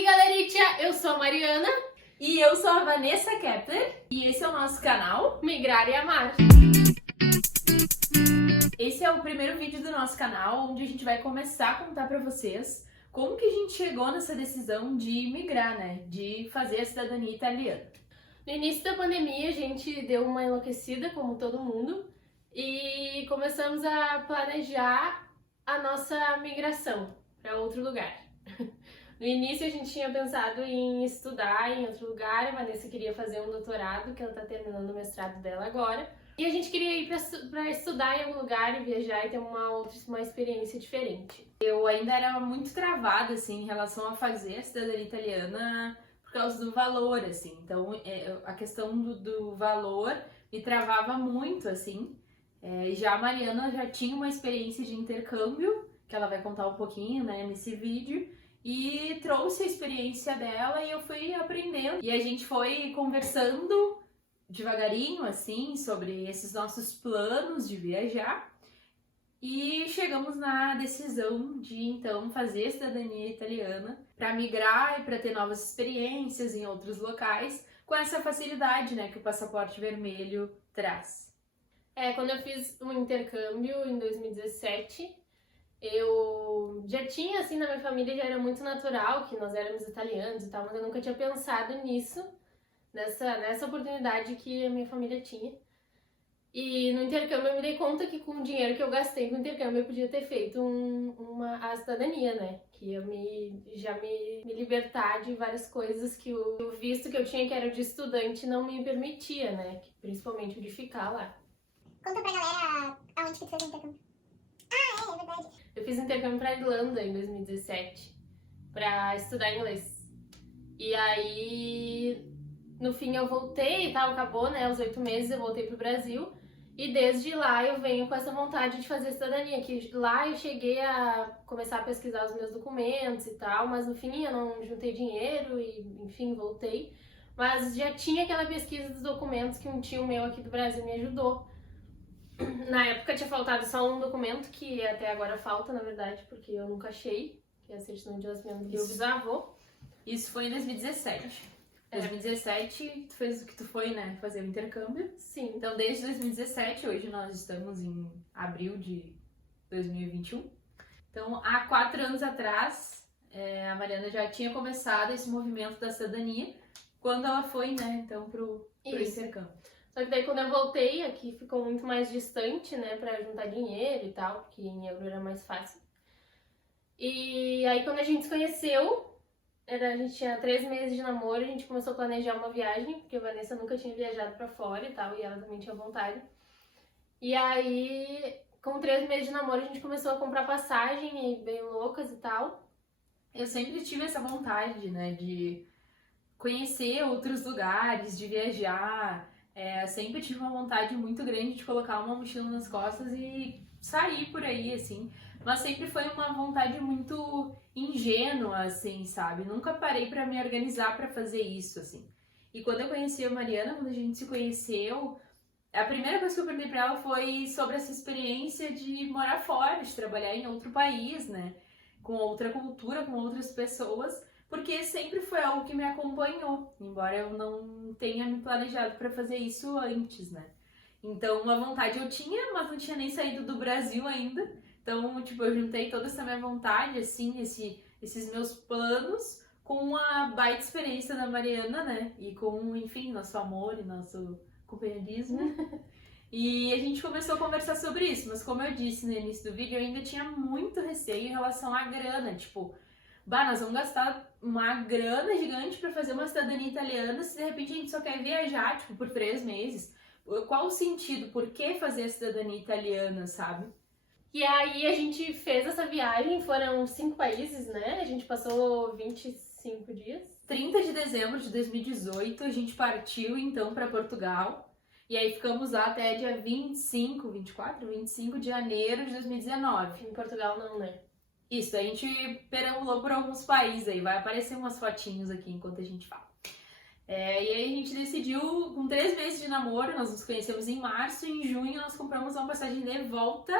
aí, galerinha! Eu sou a Mariana. E eu sou a Vanessa Kepler. E esse é o nosso canal Migrar e Amar. Esse é o primeiro vídeo do nosso canal, onde a gente vai começar a contar pra vocês como que a gente chegou nessa decisão de migrar, né? De fazer a cidadania italiana. No início da pandemia, a gente deu uma enlouquecida, como todo mundo, e começamos a planejar a nossa migração para outro lugar. No início, a gente tinha pensado em estudar em outro lugar. A Vanessa queria fazer um doutorado, que ela está terminando o mestrado dela agora. E a gente queria ir para estudar em algum lugar e viajar e ter uma experiência diferente. Eu ainda era muito travada, assim, em relação a fazer a cidadania italiana por causa do valor, assim. Então, a questão do valor me travava muito, assim. Já a Mariana já tinha uma experiência de intercâmbio, que ela vai contar um pouquinho, né, nesse vídeo. E trouxe a experiência dela e eu fui aprendendo. E a gente foi conversando devagarinho, assim, sobre esses nossos planos de viajar. E chegamos na decisão de, então, fazer a cidadania italiana para migrar e para ter novas experiências em outros locais, com essa facilidade, né, que o passaporte vermelho traz. Quando eu fiz um intercâmbio em 2017, eu já tinha, assim, na minha família já era muito natural que nós éramos italianos e tal, mas eu nunca tinha pensado nisso, nessa oportunidade que a minha família tinha. E no intercâmbio eu me dei conta que com o dinheiro que eu gastei no intercâmbio eu podia ter feito a cidadania, né? Que ia me libertar de várias coisas que o visto que eu tinha, que era de estudante, não me permitia, né? Principalmente o de ficar lá. Conta pra galera aonde que tu fez o intercâmbio. É verdade. Eu fiz intercâmbio pra Irlanda em 2017 pra estudar inglês. E aí, no fim eu voltei e tal, acabou, né? Os 8 meses eu voltei pro Brasil. E desde lá eu venho com essa vontade de fazer cidadania, que lá eu cheguei a começar a pesquisar os meus documentos e tal, mas no fim eu não juntei dinheiro e, enfim, voltei. Mas já tinha aquela pesquisa dos documentos que um tio meu aqui do Brasil me ajudou. Na época tinha faltado só um documento, que até agora falta, na verdade, porque eu nunca achei, que é a certidão de nascimento do meu bisavô. Isso foi em 2017. 2017, tu fez o que tu foi, né? Fazer o intercâmbio. Sim. Então, desde 2017, hoje nós estamos em abril de 2021. Então, há 4 anos atrás, a Mariana já tinha começado esse movimento da cidadania, quando ela foi, né, então, pro intercâmbio. Só que daí quando eu voltei, aqui ficou muito mais distante, né, pra juntar dinheiro e tal, porque em euro era mais fácil. E aí quando a gente se conheceu, a gente tinha 3 meses de namoro, a gente começou a planejar uma viagem, porque a Vanessa nunca tinha viajado pra fora e tal, e ela também tinha vontade. E aí, com 3 meses de namoro, a gente começou a comprar passagem, e bem loucas e tal. Eu sempre tive essa vontade, né, de conhecer outros lugares, de viajar. Sempre tive uma vontade muito grande de colocar uma mochila nas costas e sair por aí, assim. Mas sempre foi uma vontade muito ingênua, assim, sabe? Nunca parei pra me organizar pra fazer isso, assim. E quando eu conheci a Mariana, quando a gente se conheceu, a primeira coisa que eu perguntei pra ela foi sobre essa experiência de morar fora, de trabalhar em outro país, né? Com outra cultura, com outras pessoas, porque sempre foi algo que me acompanhou, embora eu não tenha me planejado pra fazer isso antes, né? Então, uma vontade eu tinha, mas não tinha nem saído do Brasil ainda. Então, tipo, eu juntei toda essa minha vontade, assim, esses meus planos com a baita experiência da Mariana, né? E com, enfim, nosso amor e nosso companheirismo. E a gente começou a conversar sobre isso, mas como eu disse no início do vídeo, eu ainda tinha muito receio em relação à grana, tipo, nós vamos gastar uma grana gigante pra fazer uma cidadania italiana se de repente a gente só quer viajar, tipo, por 3 meses. Qual o sentido? Por que fazer a cidadania italiana, sabe? E aí a gente fez essa viagem, foram 5 países, né? A gente passou 25 dias. 30 de dezembro de 2018, a gente partiu então para Portugal. E aí ficamos lá até dia 25 de janeiro de 2019. Em Portugal não, né? Isso, a gente perambulou por alguns países aí, vai aparecer umas fotinhos aqui enquanto a gente fala. E aí a gente decidiu, com 3 meses de namoro, nós nos conhecemos em março, e em junho nós compramos uma passagem de volta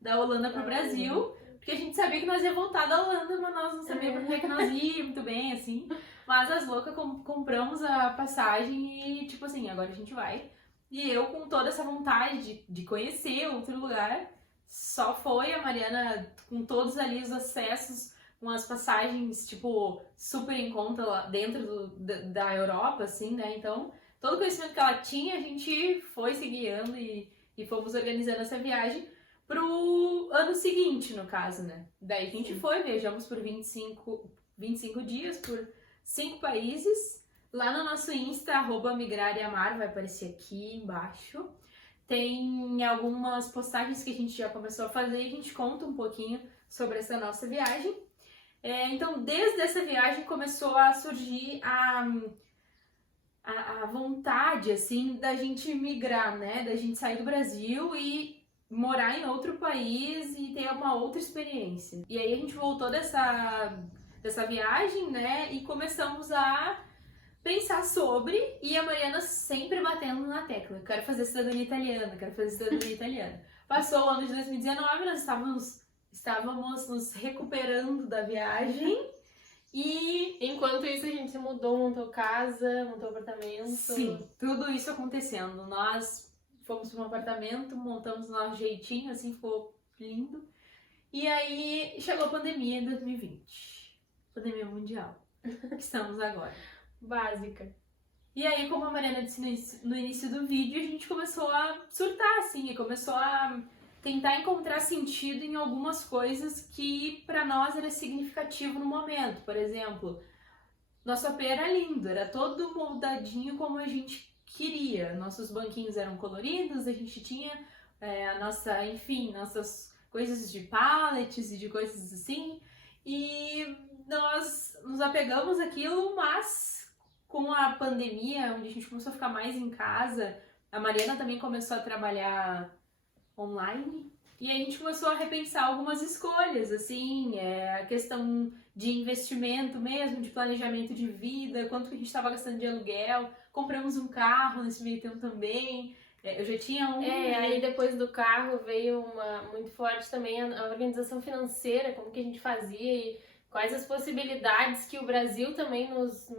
da Holanda para o Brasil, Porque a gente sabia que nós ia voltar da Holanda, mas nós não sabíamos por que nós ia muito bem, assim. Mas as loucas compramos a passagem e, tipo assim, agora a gente vai. E eu, com toda essa vontade de conhecer outro lugar, só foi a Mariana com todos ali os acessos, com as passagens, tipo, super em conta lá dentro da Europa, assim, né? Então, todo o conhecimento que ela tinha, a gente foi se guiando e fomos organizando essa viagem pro ano seguinte, no caso, né? Daí a gente foi, viajamos por 25 dias, por 5 países. Lá no nosso Insta, @Migrar e Amar, vai aparecer aqui embaixo. Tem algumas postagens que a gente já começou a fazer e a gente conta um pouquinho sobre essa nossa viagem. Então, desde essa viagem começou a surgir a vontade, assim, da gente migrar, né? Da gente sair do Brasil e morar em outro país e ter uma outra experiência. E aí a gente voltou dessa viagem, né? E começamos a pensar sobre, e a Mariana sempre batendo na tecla. Quero fazer cidadania italiana, quero fazer cidadania italiana. Passou o ano de 2019, nós estávamos nos recuperando da viagem. E enquanto isso a gente se mudou, montou casa, montou apartamento. Sim, tudo isso acontecendo. Nós fomos para um apartamento, montamos nosso jeitinho, assim, ficou lindo. E aí chegou a pandemia em 2020. Pandemia mundial. Que estamos agora. Básica. E aí, como a Mariana disse no início do vídeo, a gente começou a surtar, assim, e começou a tentar encontrar sentido em algumas coisas que pra nós era significativo no momento. Por exemplo, nosso AP era lindo, era todo moldadinho como a gente queria. Nossos banquinhos eram coloridos, a gente tinha nossas coisas de pallets e de coisas assim. E nós nos apegamos àquilo, mas com a pandemia, onde a gente começou a ficar mais em casa, a Mariana também começou a trabalhar online, e aí a gente começou a repensar algumas escolhas, assim, a questão de investimento mesmo, de planejamento de vida, quanto que a gente estava gastando de aluguel, compramos um carro nesse meio tempo também, eu já tinha um... aí depois do carro veio muito forte também a organização financeira, como que a gente fazia e quais as possibilidades que o Brasil também nos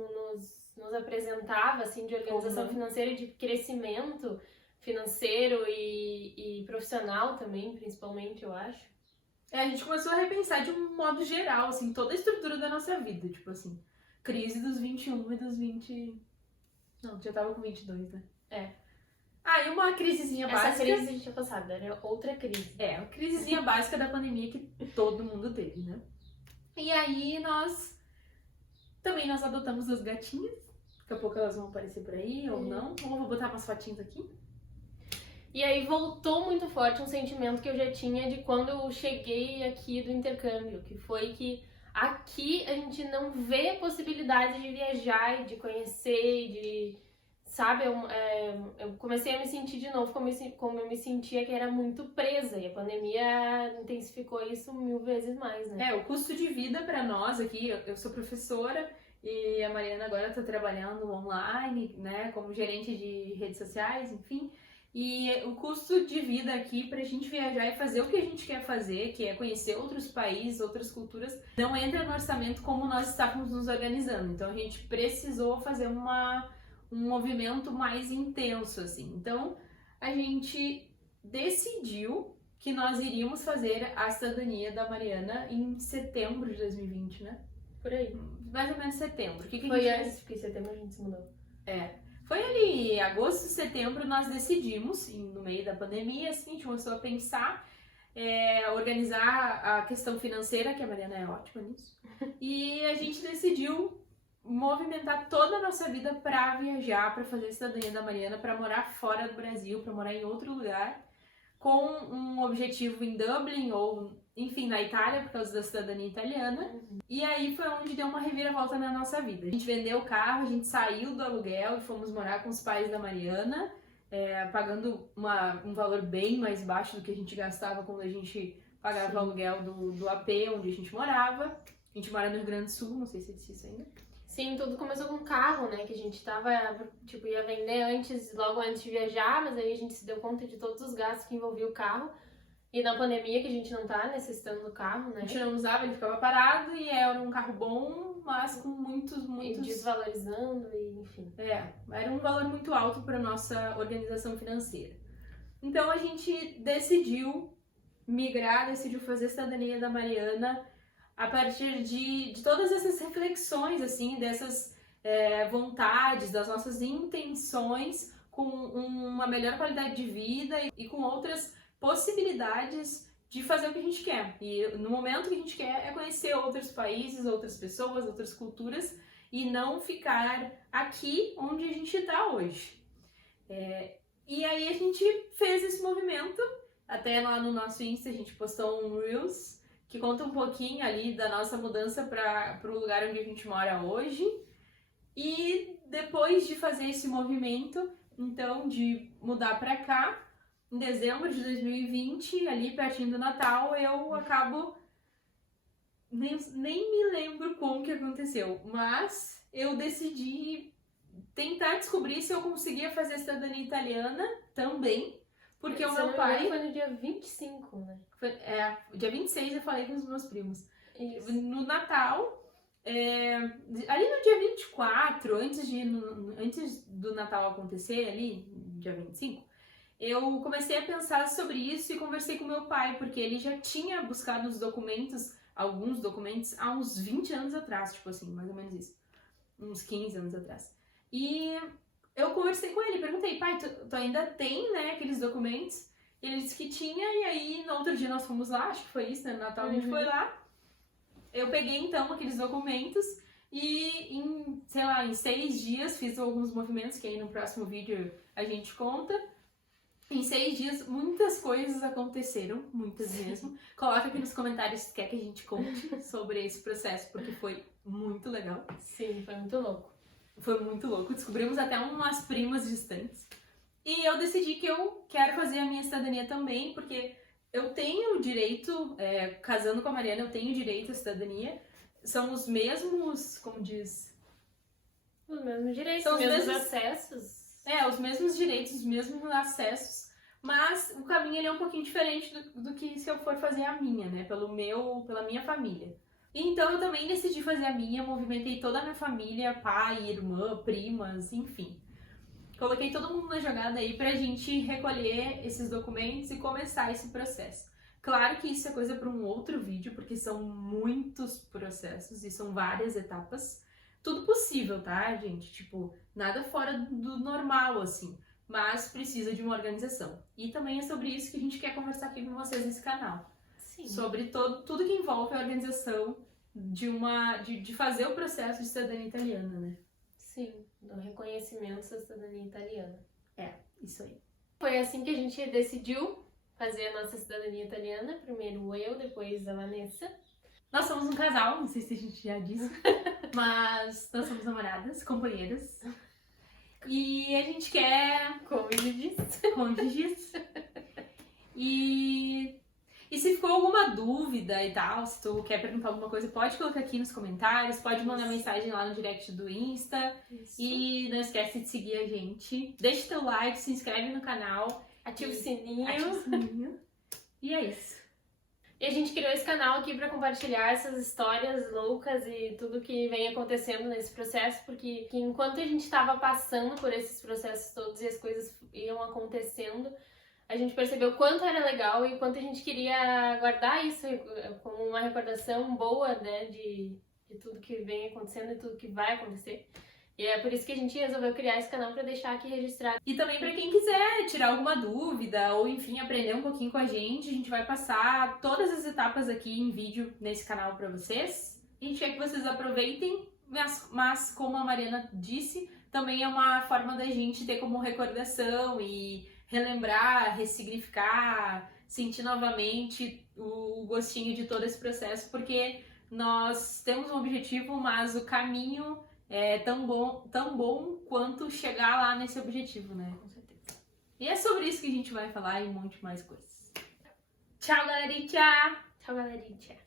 apresentava, assim, de organização financeira e de crescimento financeiro e profissional também, principalmente, eu acho. A gente começou a repensar de um modo geral, assim, toda a estrutura da nossa vida, tipo assim, crise dos 21 e dos 20... Não, já tava com 22, né? Aí uma crisezinha básica... Essa crise a gente tinha passado, era outra crise. Uma crisezinha básica da pandemia que todo mundo teve, né? E aí nós adotamos 2 gatinhas, daqui a pouco elas vão aparecer por aí, ou não, ou eu vou botar umas fotinhas aqui. E aí voltou muito forte um sentimento que eu já tinha de quando eu cheguei aqui do intercâmbio, que foi que aqui a gente não vê possibilidade de viajar e de conhecer, de... Sabe, eu comecei a me sentir de novo como eu me sentia, que era muito presa, e a pandemia intensificou isso 1000 vezes mais, né? O custo de vida pra nós aqui, eu sou professora e a Mariana agora tá trabalhando online, né, como gerente de redes sociais, enfim. E o custo de vida aqui pra gente viajar e fazer o que a gente quer fazer, que é conhecer outros países, outras culturas, não entra no orçamento como nós estávamos nos organizando. Então a gente precisou fazer um movimento mais intenso, assim. Então a gente decidiu que nós iríamos fazer a cidadania da Mariana em setembro de 2020, né? Por aí. Mais ou menos setembro. O que a Foi gente antes, porque em setembro a gente se mudou. Foi ali, agosto e setembro, nós decidimos, no meio da pandemia, assim, a gente começou a pensar, organizar a questão financeira, que a Mariana é ótima nisso, e a gente decidiu movimentar toda a nossa vida para viajar, para fazer a cidadania da Mariana, para morar fora do Brasil, para morar em outro lugar, com um objetivo em Dublin ou, enfim, na Itália, por causa da cidadania italiana. E aí foi onde deu uma reviravolta na nossa vida. A gente vendeu o carro, a gente saiu do aluguel e fomos morar com os pais da Mariana, pagando um valor bem mais baixo do que a gente gastava quando a gente pagava o aluguel do AP onde a gente morava. A gente mora no Rio Grande do Sul, não sei se eu disse isso ainda. Sim, tudo começou com um carro, né, que a gente ia vender logo antes de viajar, mas aí a gente se deu conta de todos os gastos que envolvia o carro. E na pandemia que a gente não tá necessitando do carro, A né? gente não usava, ele ficava parado e era um carro bom, mas com muitos E desvalorizando e enfim. era um valor muito alto para nossa organização financeira. Então a gente decidiu migrar, decidiu fazer a cidadania da Mariana a partir de todas essas reflexões, assim, dessas vontades, das nossas intenções com uma melhor qualidade de vida e com outras possibilidades de fazer o que a gente quer. E no momento que a gente quer é conhecer outros países, outras pessoas, outras culturas e não ficar aqui onde a gente está hoje. E aí a gente fez esse movimento, até lá no nosso Insta a gente postou um Reels que conta um pouquinho ali da nossa mudança para o lugar onde a gente mora hoje. E depois de fazer esse movimento, então de mudar para cá, em dezembro de 2020, ali pertinho do Natal, eu acabo... Nem me lembro como que aconteceu, mas eu decidi tentar descobrir se eu conseguia fazer a cidadania italiana também, porque o meu pai... Foi no dia 25, né? Dia 26 eu falei com os meus primos. Isso. No Natal, ali no dia 24, antes do Natal acontecer, ali, dia 25, eu comecei a pensar sobre isso e conversei com meu pai, porque ele já tinha buscado os documentos, alguns documentos, há uns 20 anos atrás, tipo assim, mais ou menos isso. Uns 15 anos atrás. E eu conversei com ele, perguntei, pai, tu ainda tem, né, aqueles documentos? E ele disse que tinha, e aí no outro dia nós fomos lá, acho que foi isso, né, no Natal a gente foi lá. Eu peguei então aqueles documentos e em 6 dias fiz alguns movimentos, que aí no próximo vídeo a gente conta. Em 6 dias muitas coisas aconteceram, muitas mesmo. Coloca aqui nos comentários se quer que a gente conte sobre esse processo, porque foi muito legal. Sim, foi muito louco. Foi muito louco, descobrimos até umas primas distantes. E eu decidi que eu quero fazer a minha cidadania também, porque eu tenho o direito, casando com a Mariana, eu tenho direito à cidadania. São os mesmos, como diz... Os mesmos direitos, São os os mesmos mesmos- acessos. os mesmos direitos, os mesmos acessos, mas o caminho ele é um pouquinho diferente do que se eu for fazer a minha, né? Pela minha família. Então eu também decidi fazer a minha, movimentei toda a minha família, pai, irmã, primas, enfim. Coloquei todo mundo na jogada aí pra gente recolher esses documentos e começar esse processo. Claro que isso é coisa para um outro vídeo, porque são muitos processos e são várias etapas. Tudo possível, tá, gente? Tipo, nada fora do normal, assim. Mas precisa de uma organização. E também é sobre isso que a gente quer conversar aqui com vocês nesse canal. Sim. Sobre tudo que envolve a organização de fazer o processo de cidadania italiana, né? Sim, do reconhecimento da cidadania italiana. Isso aí. Foi assim que a gente decidiu fazer a nossa cidadania italiana. Primeiro eu, depois a Vanessa. Nós somos um casal, não sei se a gente já disse, mas nós somos namoradas, companheiras. E a gente quer cônjuges. E se ficou alguma dúvida e tal, se tu quer perguntar alguma coisa, pode colocar aqui nos comentários, pode mandar mensagem lá no direct do Insta. Isso. E não esquece de seguir a gente. Deixa teu like, se inscreve no canal. Ativa o sininho. Ativa o sininho. E é isso. E a gente criou esse canal aqui pra compartilhar essas histórias loucas e tudo que vem acontecendo nesse processo, porque enquanto a gente estava passando por esses processos todos e as coisas iam acontecendo, a gente percebeu o quanto era legal e o quanto a gente queria guardar isso como uma recordação boa, né, de tudo que vem acontecendo e tudo que vai acontecer. E é por isso que a gente resolveu criar esse canal pra deixar aqui registrado. E também pra quem quiser tirar alguma dúvida ou enfim aprender um pouquinho com a gente vai passar todas as etapas aqui em vídeo nesse canal pra vocês. A gente quer que vocês aproveitem, mas como a Mariana disse, também é uma forma da gente ter como recordação e relembrar, ressignificar, sentir novamente o gostinho de todo esse processo, porque nós temos um objetivo, mas o caminho é tão bom quanto chegar lá nesse objetivo, né? Com certeza. E é sobre isso que a gente vai falar e um monte mais coisas. Tchau, galerinha! Tchau, galerinha.